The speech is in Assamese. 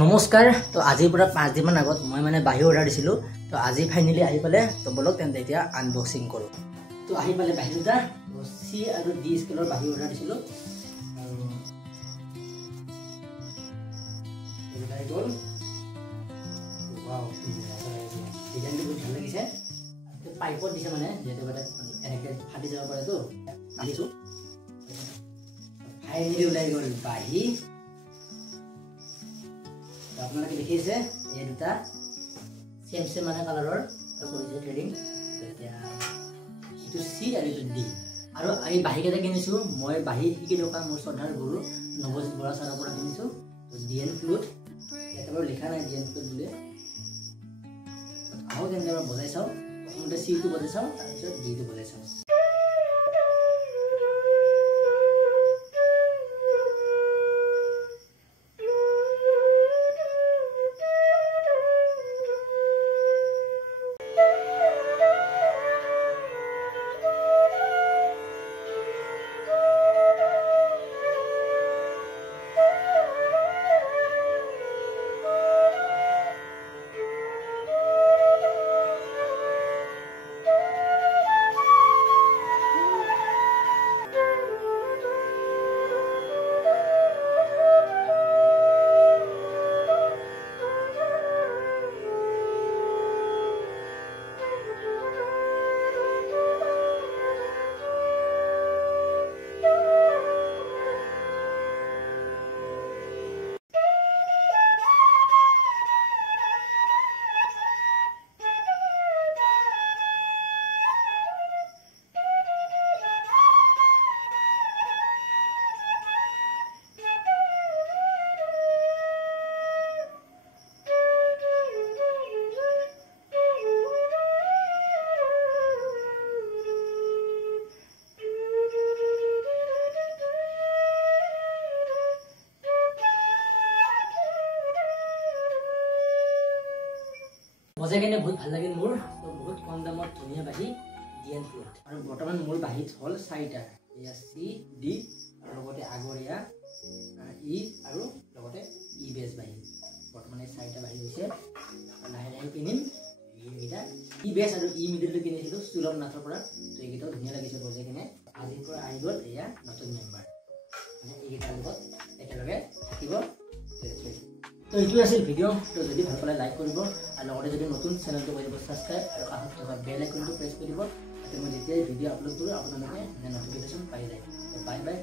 নমস্কাৰ তো আজিৰ পৰা 5 দিন মান আগত মই মানে বাহি অৰ্ডাৰ দিছিলো তো আজি ফাইনালি আহি পালে তো বলক তেন্তে এতিয়া আনবক্সিং কৰো তো আহি পালে বাহি দুটা সি আৰু ডি স্কেলৰ বাহি অৰ্ডাৰ দিছিলো আৰু এটাই গল ওয়াও ডিজাইনটো বহুত ভাল লাগিছে তো পাইপত দিছে মানে যেটো এটা এনেকে ফাটি যাব পাৰে তো আনিছো ফাইনালি ওলাই গল বাহি আপোনালোকে দেখিছে এই দুটা সেম সেম মানে কালাৰৰ কৰিছে ট্ৰেডিং এতিয়া ইটো সি আৰু ইটো ডি আৰু এই বাহি কেইটা কিনিছো মই বাহি শিকি থকা মোৰ শ্ৰদ্ধাৰ গুৰু নৱজিত বৰা ছাৰৰ পৰা কিনিছো ডিএন ফ্লুট একেবাৰে লিখা নাই ডিএন ফ্লুট বুলি আহক তেন্তে এবাৰ বজাই চাওঁ প্ৰথমতে সিটো বজাই চাওঁ তাৰপিছত ডিটো বজাই চাওঁ বজাই কেনে বহুত ভাল লাগিল মোৰ তো বহুত কম দামত ধুনীয়া বাহি ডিএন ফ্লুট আৰু বৰ্তমান মোৰ বাহিত হল 4টা এয়া সি ডি আৰু লগতে আগৰিয়া ই আৰু লগতে ই বেছ বাহি বৰ্তমান এই 4টা বাহি হৈছে লাহে লাহে কিনিম এইকেইটা ই বেছ আৰু ই মিডলটো কিনিছিলো সুলভ নাথৰ পৰা তো এইকেইটাও ধুনীয়া লাগিছে বজাই কেনে আজিৰ পৰা আহি গ'ল এয়া নতুন মেম্বাৰ মানে এইকেইটাৰ লগত একেলগে থাকিব তো এইটো আছিল ভিডিও তো যদি ভাল পালে লাইক কৰিব আৰু লগতে যদি নতুন চেনেলটো কৰিব সাবস্ক্ৰাইব আৰু কাষত থকা বেল আইকনটো প্ৰেছ কৰিব যাতে মই যেতিয়া ভিডিও আপলোড কৰোঁ আপোনালোকে নটিফিকেশ্যন পাই যায় তো বাই বাই